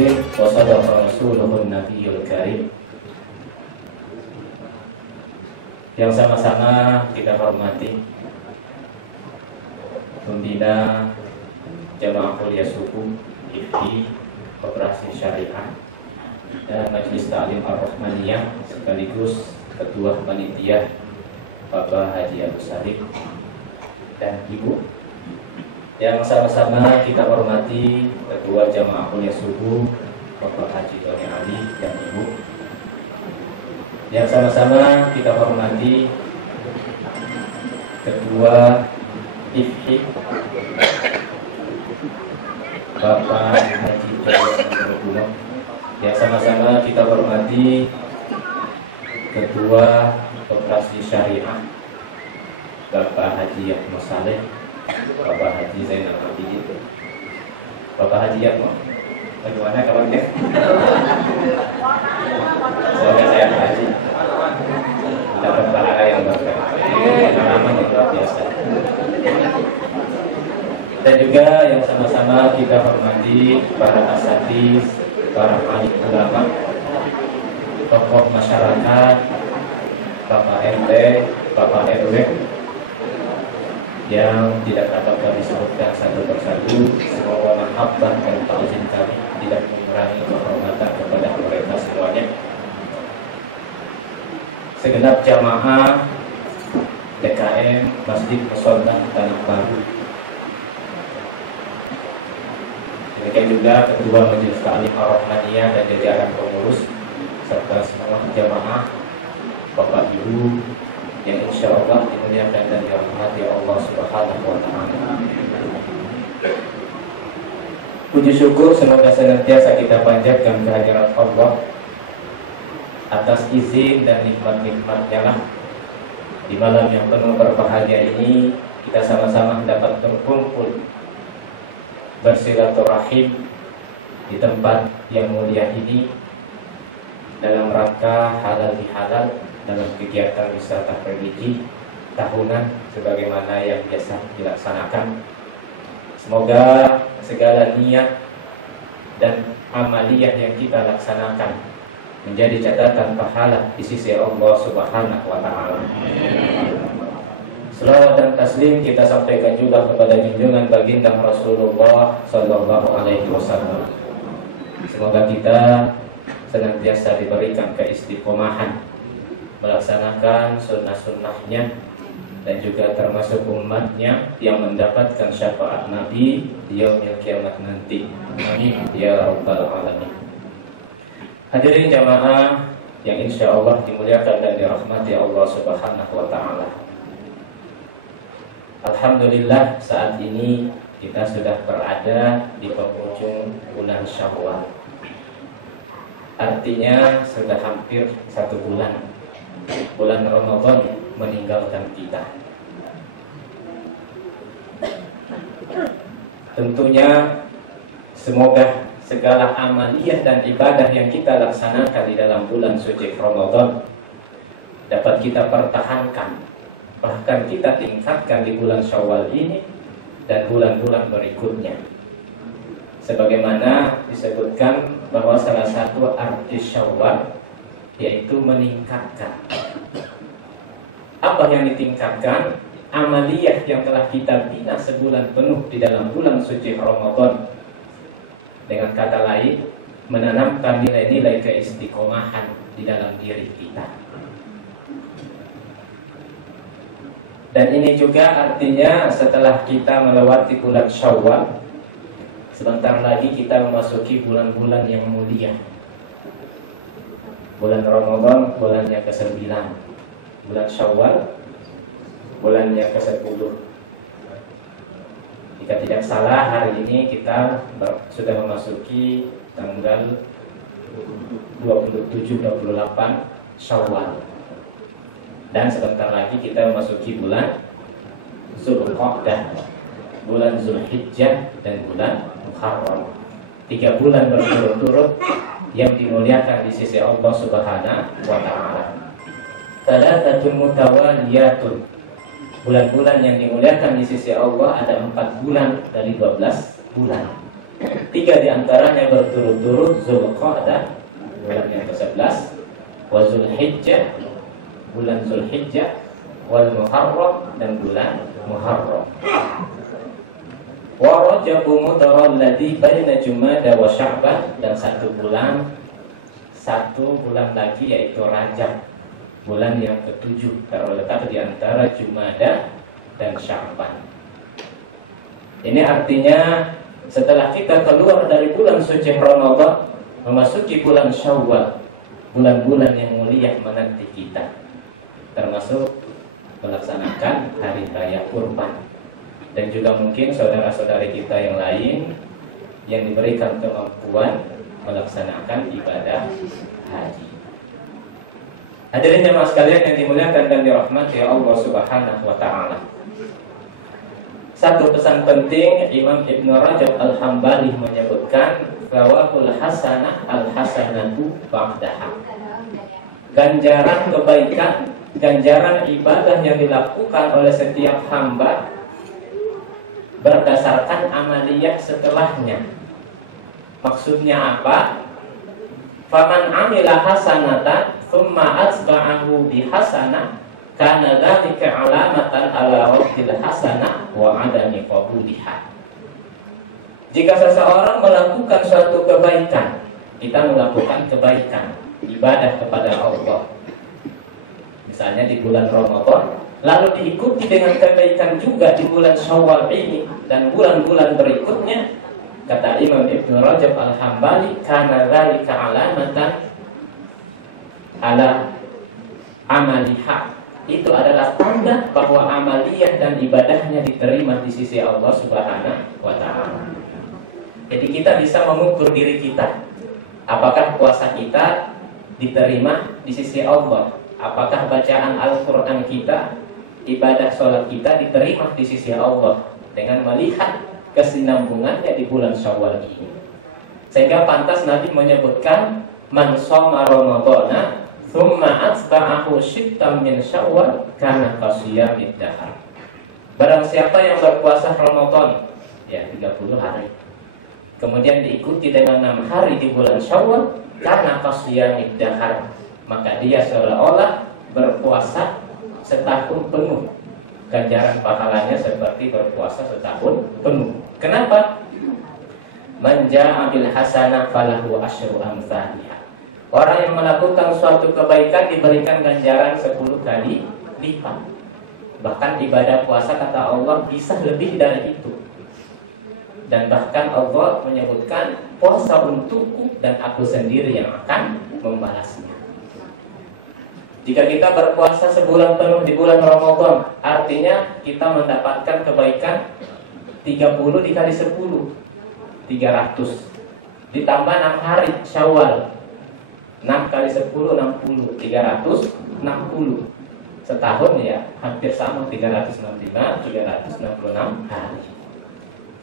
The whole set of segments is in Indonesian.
al-azim wa sadaqa rasuluhun nabiyul karim. Yang sama-sama kita hormati pembina Jamaah Kuliah Suku IFI Koperasi Syariah dan Majelis Ta'lim Ar-Rahmaniyah sekaligus Ketua Panitia Bapak Haji Agus Sadik dan Ibu. Yang sama-sama kita hormati Ketua Jamaah Kuliah Subuh Bapak Haji Tony Ali dan Ibu. Yang sama-sama kita hormati Ketua IFI Bapak Haji Tony. Yang sama-sama kita hormati Ketua Koperasi Syariah Bapak Haji Yahmo Saleh, Bapak Haji Zainal Abidin, Bapak Haji Yahmo, bagaimana kabarnya? Semoga saya haji dapat pahala yang berkah, pengalaman yang luar biasa. Dan juga yang sama-sama kita hormati para asatidz, para alim ulama, tokoh masyarakat, Bapak RT, Bapak RW yang tidak dapat kami sebutkan satu persatu. Semoga mahabbah dan ta'zim kami tidak mengurangi kehormatan kepada mereka semuanya. Segenap jamaah DKM Masjid Musholah Tanah Baru. Demikian juga Ketua Majelis Ta'lim Ar-Rahmaniyah dan jajaran pengurus serta semua jamaah Bapak Ibu yang insya Allah dimuliakan dan dirahmati Allah Subhanahu wa Ta'ala. Puji syukur semoga senantiasa kita panjatkan kehadirat Allah atas izin dan nikmat-nikmatnya lah. Di malam yang penuh berbahagia ini kita sama-sama dapat berkumpul bersilaturahim di tempat yang mulia ini dalam rangka halal bihalal dalam kegiatan wisata religi tahunan sebagaimana yang biasa dilaksanakan. Semoga segala niat dan amaliyah yang kita laksanakan menjadi catatan pahala di sisi Allah Subhanahu wa Ta'ala. Selawat dan taslim kita sampaikan juga kepada junjungan baginda Rasulullah Sallallahu Alaihi Wasallam. Semoga kita senantiasa diberikan keistiqomahan melaksanakan sunnah-sunnahnya dan juga termasuk umatnya yang mendapatkan syafaat Nabi di yaumil kiamat nanti. Amin ya rabbal alamin. Hadirin jamaah yang insya Allah dimuliakan dan dirahmati Allah Subhanahu wa Ta'ala. Alhamdulillah saat ini kita sudah berada di penghujung bulan Syawal. Artinya sudah hampir 1 bulan Ramadan meninggalkan kita. Tentunya semoga segala amaliyah dan ibadah yang kita laksanakan di dalam bulan suci Ramadan dapat kita pertahankan, bahkan kita tingkatkan di bulan Syawal ini dan bulan-bulan berikutnya. Sebagaimana disebutkan bahwa salah satu arti Syawal yaitu meningkatkan. Apa yang ditingkatkan? Amaliyah yang telah kita bina sebulan penuh di dalam bulan suci Ramadan. Dengan kata lain, menanamkan nilai-nilai keistiqomahan di dalam diri kita. Dan ini juga artinya setelah kita melewati bulan Syawal, sebentar lagi kita memasuki bulan-bulan yang mulia. Bulan Ramadan bulannya ke-9, bulan Syawal bulannya ke-10. Jika tidak salah hari ini kita sudah memasuki tanggal 27-28 Syawal. Dan sebentar lagi kita memasuki bulan Zulqa'dah, bulan Zulhijjah dan bulan Muharram. 3 bulan berturut-turut yang dimuliakan di sisi Allah Subhanahu wa Ta'ala. Thalathatun mutawaliyatun. Bulan-bulan yang dimuliakan di sisi Allah ada 4 bulan dari 12 bulan. 3 diantaranya berturut-turut: Zulqa'dah bulan yang ke-11, wa Zulhijjah bulan Zulhijjah, wal Muharram dan bulan Muharram. Wa Rajab mudhar alladhi baina Jumada wa Sya'ban, dan satu bulan lagi yaitu Rajab, bulan yang ke-7 terletak di antara Jumada dan Sya'ban. Ini artinya setelah kita keluar dari bulan suci Ramadan, memasuki bulan Syawal, bulan-bulan yang mulia menanti kita, termasuk melaksanakan hari raya Kurban. Dan juga mungkin saudara-saudari kita yang lain yang diberikan kemampuan melaksanakan ibadah haji. Hadirin jemaah sekalian yang dimuliakan dan dirahmati Allah Subhanahu wa taala. Satu pesan penting, Imam Ibnu Rajab Al-Hambali menyebutkan thawabul hasanah al-hasanatu ba'daha. Ganjaran kebaikan, ganjaran ibadah yang dilakukan oleh setiap hamba berdasarkan amaliyah setelahnya. Maksudnya apa? Faman amila hasanatan thumma atba'ahu bihasanah kana dzalika alamatan ala raddil hasanah wa adami qabuliha. Jika seseorang melakukan suatu kebaikan, kita melakukan kebaikan, ibadah kepada Allah, misalnya di bulan Ramadan, lalu diikuti dengan kebaikan juga di bulan Syawal ini dan bulan-bulan berikutnya, kata Imam Ibnu Rajab Al-Hambali, kana dzalika alamatan ala amaliha. Itu adalah tanda bahwa amaliyah dan ibadahnya diterima di sisi Allah Subhanahu wa taala. Jadi kita bisa mengukur diri kita, apakah puasa kita diterima di sisi Allah, apakah bacaan Al-Qur'an kita, ibadah sholat kita diterima di sisi Allah, dengan melihat kesinambungannya di bulan Syawal ini. Sehingga pantas Nabi menyebutkan man shoma ramadhana thumma atba'ahu shittam min Syawal kana qasiyamid dahar. Barang siapa yang berpuasa Ramadan, ya 30 hari, kemudian diikuti dengan 6 hari di bulan Syawal, karena qasiyamid dahar, maka dia seolah-olah berpuasa setahun penuh. Ganjaran pahalanya seperti berpuasa setahun penuh. Kenapa? Man jaa'a bil hasanah falahu asyru amsalihha. Orang yang melakukan suatu kebaikan diberikan ganjaran 10 kali lipat. Bahkan ibadah puasa kata Allah bisa lebih dari itu. Dan bahkan Allah menyebutkan puasa untukku dan aku sendiri yang akan membalasnya. Jika kita berpuasa sebulan penuh di bulan Ramadan, artinya kita mendapatkan kebaikan 30 dikali 10, 300. Ditambah 6 hari Syawal, 6 kali 10, 60, 360. Setahun ya, hampir sama, 365, 366 hari.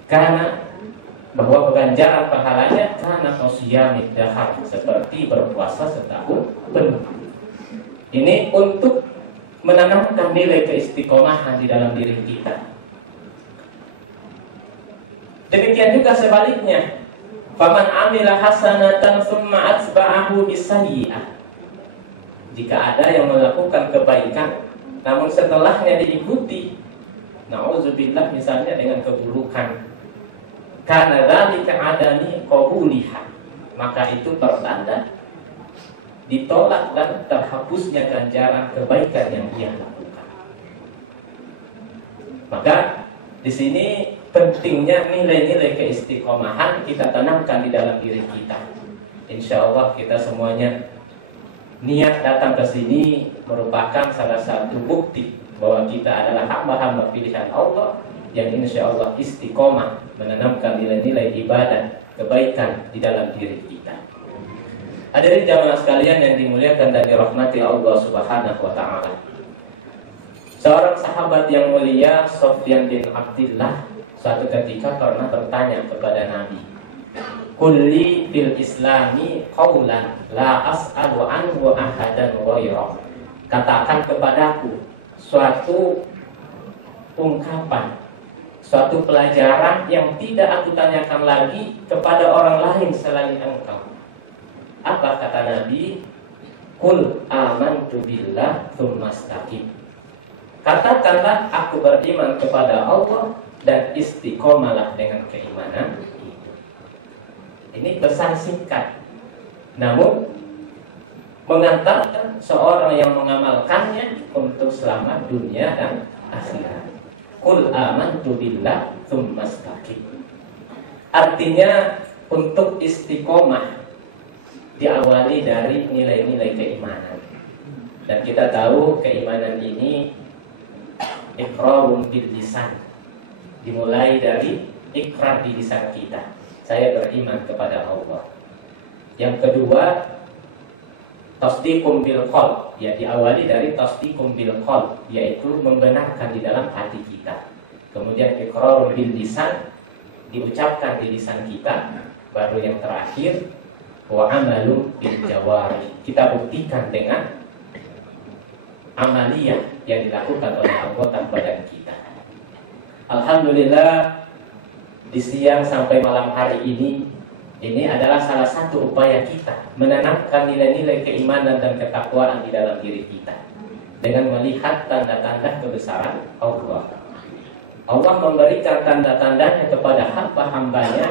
Karena bahwa ganjaran pahalanya karena qasiyamid dahar, seperti berpuasa setahun penuh. Ini untuk menanamkan nilai keistiqomahan di dalam diri kita. Demikian juga sebaliknya, faman amila hasanatan tsumma atba'ahu bisayyi'ah. Jika ada yang melakukan kebaikan namun setelahnya diikuti, na'udzubillah, misalnya dengan keburukan, karena dzalika adami qabuliha, maka itu pertanda ditolak dan terhapusnya ganjaran kebaikan yang dia lakukan. Maka di sini pentingnya nilai-nilai keistiqomahan kita tanamkan di dalam diri kita. Insya Allah kita semuanya niat datang ke sini merupakan salah satu bukti bahwa kita adalah hamba-hamba pilihan Allah yang insya Allah istiqomah menanamkan nilai-nilai ibadah kebaikan di dalam diri kita. Hadirin jamaah sekalian yang dimuliakan dan dirahmati Allah Subhanahu wa taala. Seorang sahabat yang mulia, Sufyan bin Abdullah, suatu ketika pernah bertanya kepada Nabi, "Kulli fil islami qaulan la as'alu anhu ahadan ghairah." Katakan kepadaku suatu ungkapan, suatu pelajaran yang tidak aku tanyakan lagi kepada orang lain selain engkau. Apa kata Nabi? Qul amantu billah tsumma istaqim. Katakanlah aku beriman kepada Allah dan istiqomalah dengan keimanan itu. Ini pesan singkat, namun mengantarkan seorang yang mengamalkannya untuk selamat dunia dan akhirat. Qul amantu billah tsumma istaqim. Artinya untuk istiqomah diawali dari nilai-nilai keimanan. Dan kita tahu keimanan ini iqrarun bil lisan. Dimulai dari ikrar di lisan kita. Saya beriman kepada Allah. Yang kedua, tasdiqum bil qalb, ya diawali dari tasdiqum bil qalb, yaitu membenarkan di dalam hati kita. Kemudian iqrarun bil lisan, diucapkan di lisan kita. Baru yang terakhir, wa amalu bil jawari, kita buktikan dengan amaliyah yang dilakukan oleh anggota badan kita. Alhamdulillah, di siang sampai malam hari ini adalah salah satu upaya kita menanamkan nilai-nilai keimanan dan ketakwaan di dalam diri kita dengan melihat tanda-tanda kebesaran Allah. Allah memberikan tanda-tandanya kepada hamba-hambanya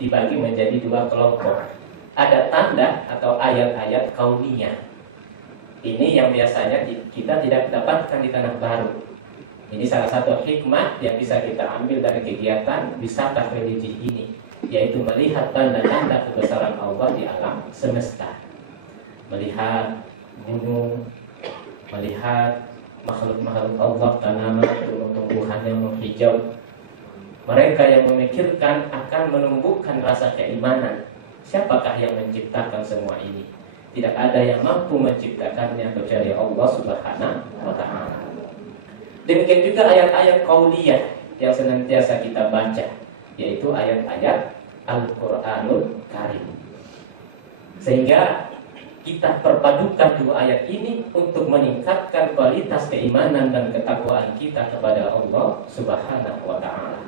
dibagi menjadi dua kelompok. Ada tanda atau ayat-ayat kauniyah. Ini yang biasanya kita tidak dapatkan di Tanah Baru. Ini salah satu hikmah yang bisa kita ambil dari kegiatan wisata religi ini, yaitu melihat tanda-tanda kebesaran Allah di alam semesta. Melihat gunung, melihat makhluk-makhluk Allah, tanaman, tumbuh-tumbuhan yang menghijau. Mereka yang memikirkan akan menumbuhkan rasa keimanan. Siapakah yang menciptakan semua ini? Tidak ada yang mampu menciptakannya kecuali Allah Subhanahu wa ta'ala. Demikian juga ayat-ayat qauliyah yang senantiasa kita baca, yaitu ayat-ayat Al-Qur'anul Karim. Sehingga kita perpadukan dua ayat ini untuk meningkatkan kualitas keimanan dan ketakwaan kita kepada Allah Subhanahu wa ta'ala.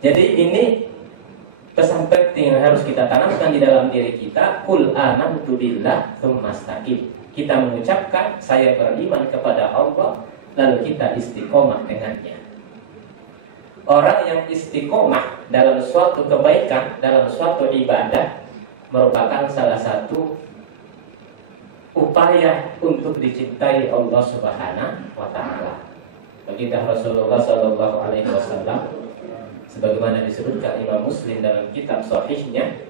Jadi ini pesan penting yang harus kita tanamkan di dalam diri kita. Qul amantu billah tsumma istaqim. Kita mengucapkan saya beriman kepada Allah, lalu kita istiqomah dengannya. Orang yang istiqomah dalam suatu kebaikan, dalam suatu ibadah, merupakan salah satu upaya untuk dicintai Allah Subhanahu wa ta'ala. Baginda Rasulullah sallallahu alaihi wasallam, sebagaimana disebutkan Imam Muslim dalam kitab sahihnya,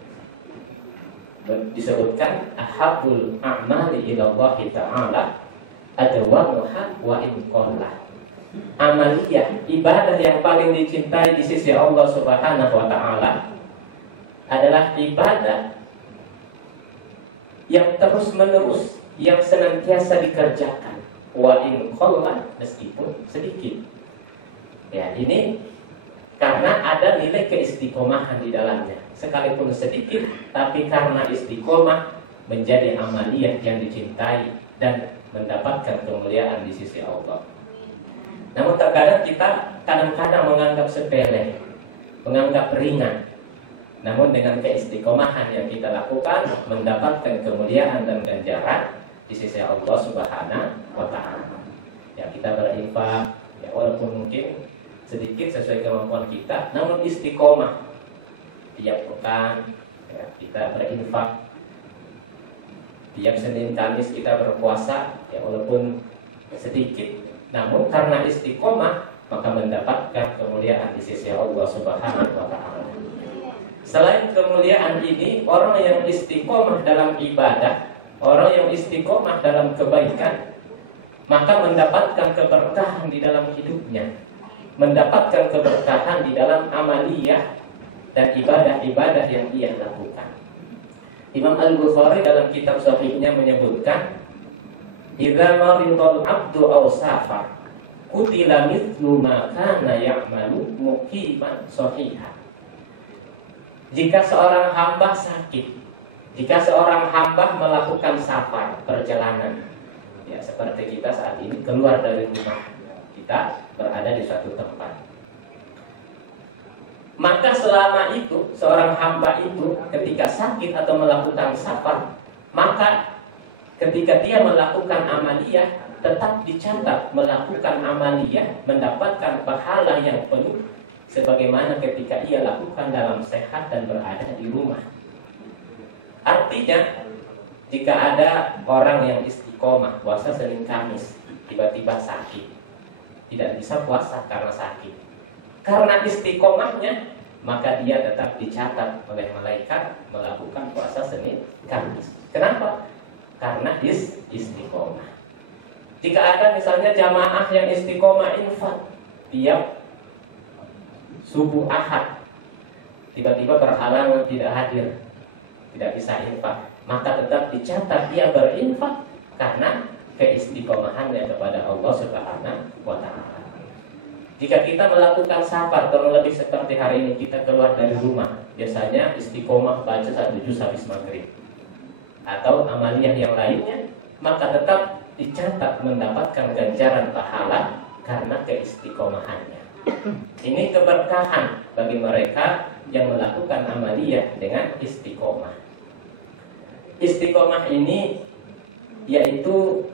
disebutkan ahabul a'mali ilallahi ta'ala adwamuha wa in qalla. Amaliyah, ibadah yang paling dicintai di sisi Allah Subhanahu wa ta'ala adalah ibadah yang terus-menerus, yang senantiasa dikerjakan, wa in qalla, meskipun sedikit. Ya, ini karena ada nilai keistiqomahan di dalamnya. Sekalipun sedikit, tapi karena istiqomah menjadi amaliyah yang dicintai dan mendapatkan kemuliaan di sisi Allah. Namun terkadang kita kadang-kadang menganggap sepele, menganggap ringan. Namun dengan keistiqomahan yang kita lakukan, mendapatkan kemuliaan dan ganjaran di sisi Allah Subhanahu wa ta'ala. Ya, kita berinfak, ya walaupun mungkin sedikit sesuai kemampuan kita, namun istiqomah. Tiap pekan ya, kita berinfak. Tiap Senin Kamis kita berpuasa, ya walaupun sedikit, namun karena istiqomah maka mendapatkan kemuliaan di sisi Allah Subhanahu wa ta'ala. Selain kemuliaan ini, orang yang istiqomah dalam ibadah, orang yang istiqomah dalam kebaikan, maka mendapatkan keberkahan di dalam hidupnya, mendapatkan keberkahan di dalam amaliyah dan ibadah-ibadah yang dia lakukan. Imam Al-Bukhari dalam kitab sahihnya menyebutkan, idza maridul abdu aw safar qutila mithlu ma kana ya'malu muqiman sahiha. Jika seorang hamba sakit, jika seorang hamba melakukan safar, perjalanan, ya seperti kita saat ini keluar dari rumah, kita berada di suatu tempat. Maka selama itu seorang hamba itu ketika sakit atau melakukan safar, maka ketika dia melakukan amaliyah tetap dicatat melakukan amaliyah mendapatkan pahala yang penuh sebagaimana ketika ia lakukan dalam sehat dan berada di rumah. Artinya jika ada orang yang istiqomah puasa Senin Kamis tiba-tiba sakit, tidak bisa puasa karena sakit, karena istiqomahnya maka dia tetap dicatat oleh malaikat melakukan puasa Senin Kamis. Kenapa? Karena istiqomah. Jika ada misalnya jamaah yang istiqomah infak tiap subuh Ahad, tiba-tiba berhalangan tidak hadir, tidak bisa infak, maka tetap dicatat dia berinfak karena keistiqomahannya kepada Allah Subhanahu wa Ta'ala. Jika kita melakukan safar, terlebih seperti hari ini kita keluar dari rumah, biasanya istiqomah baca 1 juz habis maghrib atau amaliyah yang lainnya, maka tetap dicatat mendapatkan ganjaran pahala karena keistiqomahannya. Ini keberkahan bagi mereka yang melakukan amaliyah dengan istiqomah. Istiqomah ini yaitu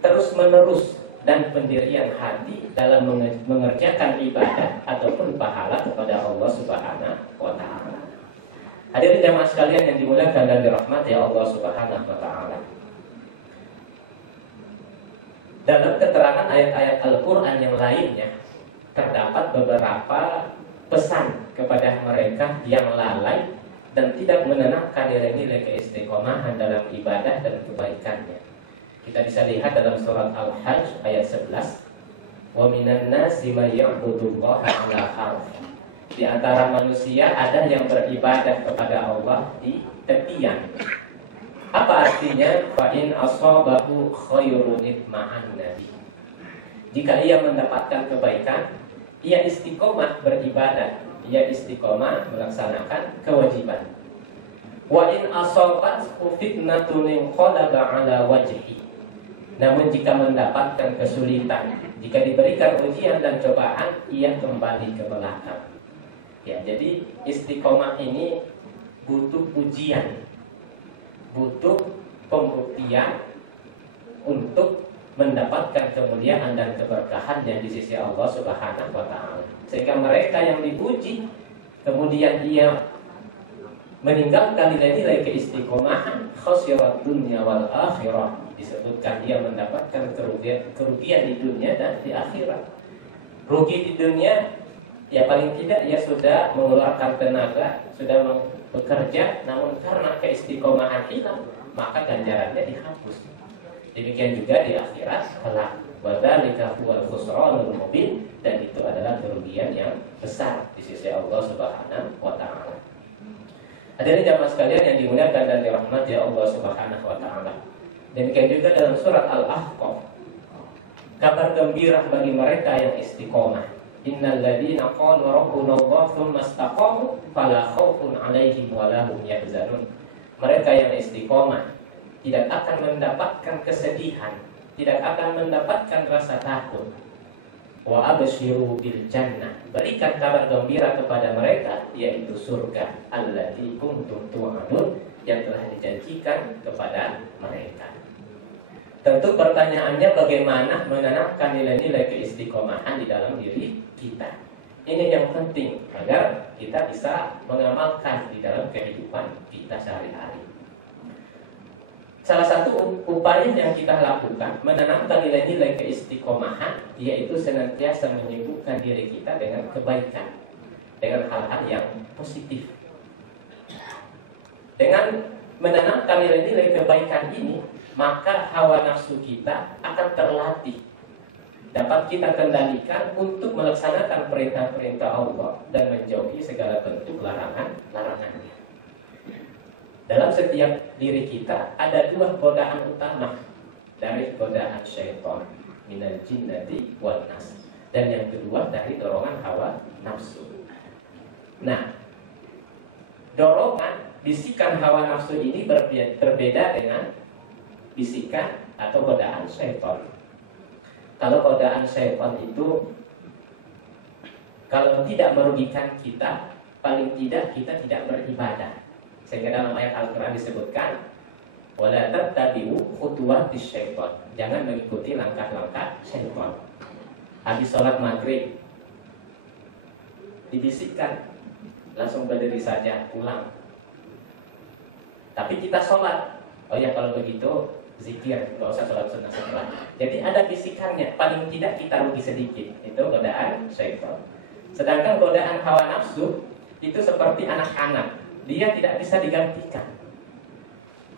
terus-menerus dan pendirian hati dalam mengerjakan ibadah ataupun pahala kepada Allah Subhanahu wa Ta'ala. Hadirin jamaah sekalian yang dimuliakan dan dirahmati Allah Subhanahu wa Ta'ala. Dalam keterangan ayat-ayat Al-Quran yang lainnya terdapat beberapa pesan kepada mereka yang lalai dan tidak menanamkan nilai-nilai keistiqomahan dalam ibadah dan kebaikannya. Kita bisa lihat dalam surat Al-Hajj ayat 11. Wa minan nasi may ya'budullaha 'ala harf. Di antara manusia ada yang beribadah kepada Allah di tepian. Apa artinya? Fa in asabahu khairun itma'an nabi. Jika ia mendapatkan kebaikan, ia istiqomah beribadah, ia istiqomah melaksanakan kewajiban. Wa in asabathu fitnatun inqalaba 'ala wajhi. Namun jika mendapatkan kesulitan, jika diberikan ujian dan cobaan, ia kembali ke belakang. Ya, jadi istiqomah ini butuh ujian, butuh pembuktian untuk mendapatkan kemuliaan dan keberkahan yang di sisi Allah Subhanahu wa Ta'ala. Sehingga mereka yang dipuji kemudian ia meninggalkan nilai-nilai keistiqomahan, khasirat dunya wal akhirah, disebutkan dia mendapatkan kerugian di dunia dan di akhirat. Rugi di dunia, ya paling tidak ia sudah mengeluarkan tenaga, sudah bekerja, namun karena keistiqomahan hilang, maka ganjarannya dihapus. Demikian juga di akhirat kelak. Wa dzalika huwal khusranul mubin, dan itu adalah kerugian yang besar di sisi Allah Subhanahu wa Ta'ala. Hadirin jamaah sekalian yang dimuliakan dan dirahmati Allah Subhanahu wa Ta'ala. Demikian juga dalam surat Al-Ahqaf, kabar gembira bagi mereka yang istiqomah. Innal ladzina qalu rabbuna Allah tsumma istaqamu fala khaufun 'alaihim wa la hum yahzanun. Mereka yang istiqomah tidak akan mendapatkan kesedihan, tidak akan mendapatkan rasa takut. Wa abshiru bil jannah, berikan kabar gembira kepada mereka, yaitu surga allati kuntum tu'adun, yang telah dijanjikan kepada mereka. Tentu pertanyaannya bagaimana menanamkan nilai-nilai keistiqomahan di dalam diri kita. Ini yang penting agar kita bisa mengamalkan di dalam kehidupan kita sehari-hari. Salah satu upaya yang kita lakukan menanamkan nilai-nilai keistiqomahan, yaitu senantiasa menyibukkan diri kita dengan kebaikan, dengan hal-hal yang positif. Dengan menanamkan nilai-nilai kebaikan ini, maka hawa nafsu kita akan terlatih, dapat kita kendalikan untuk melaksanakan perintah-perintah Allah dan menjauhi segala bentuk larangannya. Dalam setiap diri kita ada dua godaan utama dari godaan syaitan, minal jinnati wan nas, dan yang kedua dari dorongan hawa nafsu. Nah, dorongan bisikan hawa nafsu ini berbeda dengan bisikan atau godaan syaitan. kalau godaan syaitan itu kalau tidak merugikan kita, paling tidak kita tidak beribadah. Sehingga dalam ayat Al-Quran disebutkan, wala tattabi'u khutuwatis syaitan. Jangan mengikuti langkah-langkah syaitan. Habis sholat maghrib dibisikkan, langsung berdiri saja, pulang. Tapi kita sholat, oh ya kalau begitu zikir, nggak usah sholat sunnah setelah. Jadi ada bisikannya, paling tidak kita rugi sedikit. Itu godaan syaitan. Sedangkan godaan hawa nafsu itu seperti anak-anak, dia tidak bisa digantikan.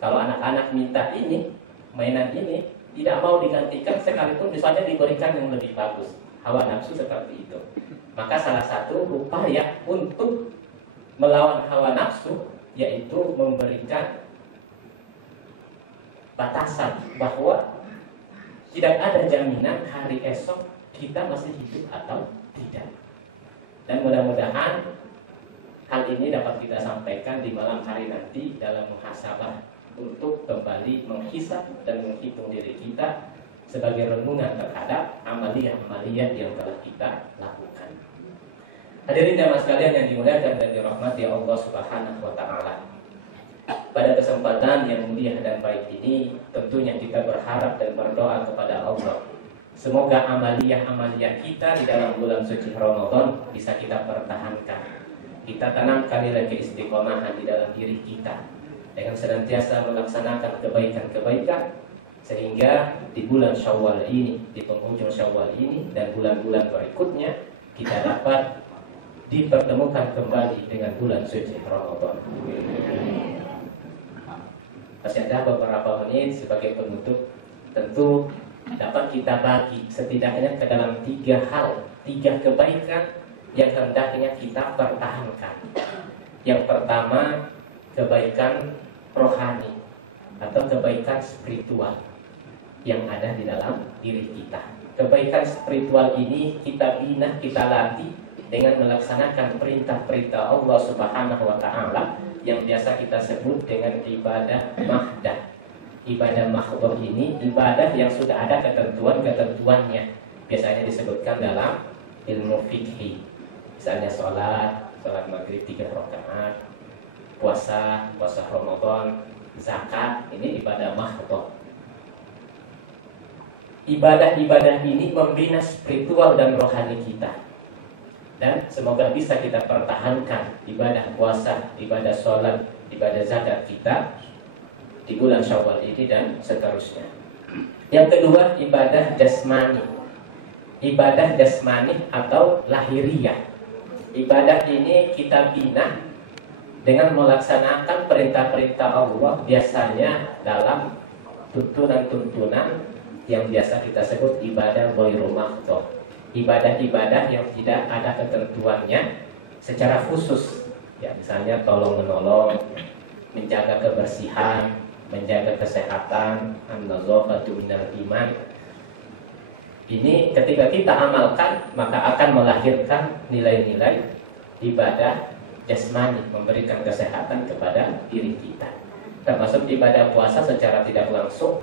Kalau anak-anak minta ini, mainan ini, tidak mau digantikan sekalipun misalnya diberikan yang lebih bagus. Hawa nafsu seperti itu. Maka salah satu upaya untuk melawan hawa nafsu yaitu memberikan batasan bahwa tidak ada jaminan hari esok kita masih hidup atau tidak. Dan mudah-mudahan hal ini dapat kita sampaikan di malam hari nanti dalam muhasabah untuk kembali menghisab dan menghitung diri kita sebagai renungan terhadap amaliyah-amaliyah yang telah kita lakukan. Hadirin jamaah sekalian yang dimuliakan dan dirahmati Allah Subhanahu wa taala. Pada kesempatan yang mulia dan baik ini, tentunya kita berharap dan berdoa kepada Allah. Semoga amaliyah-amaliyah kita di dalam bulan suci Ramadan bisa kita pertahankan. Kita tanamkan nilai keistiqomahan di dalam diri kita dengan senantiasa melaksanakan kebaikan-kebaikan sehingga di bulan Syawal ini, di penghujung Syawal ini dan bulan-bulan berikutnya kita dapat dipertemukan kembali dengan bulan suci Ramadan. Masih ada beberapa menit sebagai penutup. Tentu dapat kita bagi setidaknya ke dalam 3 hal, 3 kebaikan yang hendaknya kita pertahankan. Yang pertama, kebaikan rohani atau kebaikan spiritual yang ada di dalam diri kita. Kebaikan spiritual ini kita bina, kita latih dengan melaksanakan perintah-perintah Allah Subhanahu wa taala yang biasa kita sebut dengan ibadah mahdah. Ibadah mahdoh ini ibadah yang sudah ada ketentuan-ketentuannya. Biasanya disebutkan dalam ilmu fikih. Misalnya sholat maghrib 3 rakaat, puasa Ramadan, zakat, ini ibadah mahdoh. Ibadah-ibadah ini membina spiritual dan rohani kita. Dan semoga bisa kita pertahankan ibadah puasa, ibadah sholat, ibadah zakat kita di bulan Syawal ini dan seterusnya. Yang kedua, ibadah jasmani. Ibadah jasmani atau lahiriah. Ibadah ini kita bina dengan melaksanakan perintah-perintah Allah biasanya dalam tuntunan-tuntunan yang biasa kita sebut ibadah ghairu mahdhah. Ibadah-ibadah yang tidak ada ketentuannya secara khusus. Ya, misalnya tolong-menolong, menjaga kebersihan, menjaga kesehatan, an-nazafatu minal iman. Ini ketika kita amalkan maka akan melahirkan nilai-nilai ibadah jasmani, memberikan kesehatan kepada diri kita. Termasuk ibadah puasa secara tidak langsung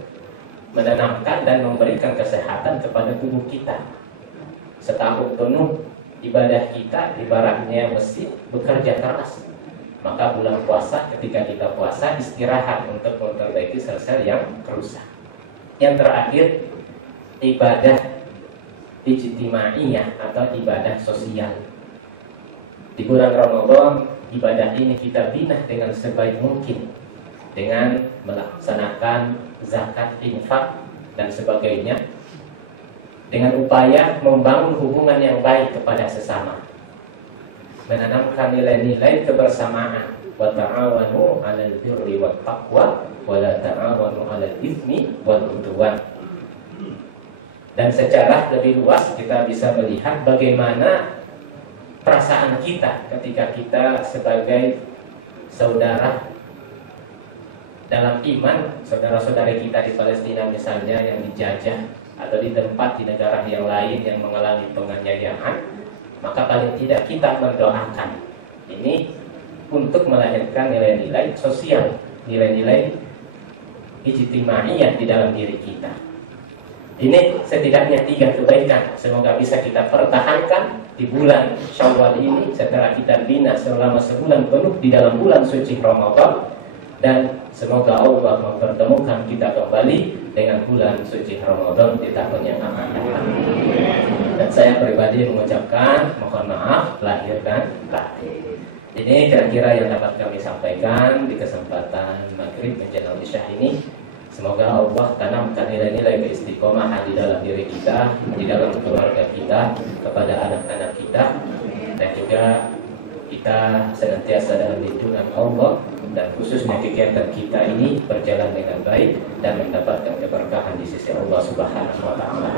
menenangkan dan memberikan kesehatan kepada tubuh kita. Setahun penuh ibadah kita ibaratnya mesin bekerja keras. Maka bulan puasa, ketika kita puasa, istirahat untuk memperbaiki sel-sel yang rusak. Yang terakhir, ibadah ijtimaiyah atau ibadah sosial. Di bulan Ramadan, ibadah ini kita bina dengan sebaik mungkin dengan melaksanakan zakat, infak, dan sebagainya, dengan upaya membangun hubungan yang baik kepada sesama, menanamkan nilai-nilai kebersamaan. Wa ta'awanu 'alal birri wat taqwa wa la ta'awanu 'alal itsmi wal 'udwan. Dan secara lebih luas kita bisa melihat bagaimana perasaan kita ketika kita sebagai saudara dalam iman, saudara-saudari kita di Palestina misalnya yang dijajah atau di tempat di negara yang lain yang mengalami penganiayaan, maka paling tidak kita mendoakan ini untuk melahirkan nilai-nilai sosial, nilai-nilai ijtimaiyah di dalam diri kita. Ini setidaknya 3 kebaikan. Semoga bisa kita pertahankan di bulan Syawal ini setelah kita bina selama sebulan penuh di dalam bulan suci Ramadan. Dan semoga Allah mempertemukan kita kembali dengan bulan suci Ramadan di tahun yang akan datang. Dan saya pribadi mengucapkan mohon maaf lahir dan batin. Ini kira-kira yang dapat kami sampaikan di kesempatan maghrib menjelang isya ini. Semoga Allah tanamkan nilai-nilai keistiqomahan di dalam diri kita, di dalam keluarga kita, kepada anak-anak kita, dan juga kita senantiasa dalam lindungan Allah, dan khususnya kegiatan kita ini berjalan dengan baik dan mendapatkan keberkahan di sisi Allah Subhanahu wa taala.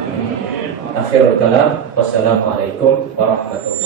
Akhirul kalam, wassalamualaikum warahmatullahi wabarakatuh.